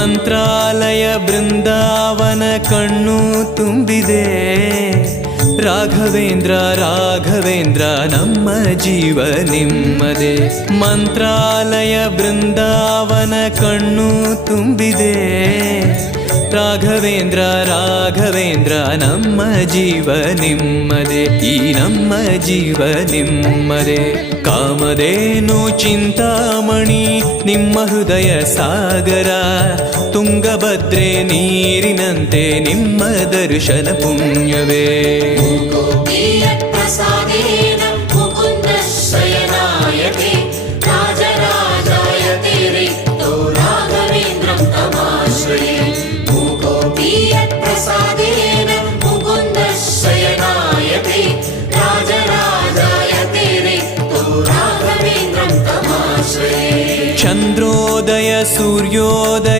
ಮಂತ್ರಾಲಯ ಬೃಂದಾವನ ಕಣ್ಣು ತುಂಬಿದೆ. ರಾಘವೇಂದ್ರ ರಾಘವೇಂದ್ರ ನಮ್ಮ ಜೀವ ನಿಮ್ಮದೇ. ಮಂತ್ರಾಲಯ ಬೃಂದಾವನ ಕಣ್ಣು ತುಂಬಿದೆ. ರಾಘವೇಂದ್ರ ರಾಘವೇಂದ್ರ ನಮ್ಮ ಜೀವ ನಿಮ್ಮದೇ. ಈ ನಮ್ಮ ಜೀವ ನಿಮ್ಮದೇ. ಕಾಮಧೇನು ಚಿಂತಾಮಣಿ ನಿಮ್ಮ ಹೃದಯ ಸಾಗರ. ತುಂಗಭದ್ರೆ ನೀರಿನಂತೆ ನಿಮ್ಮ ದರ್ಶನ ಪುಣ್ಯವೇ. ಚಂದ್ರೋದಯ ಸೂರ್ಯೋದಯ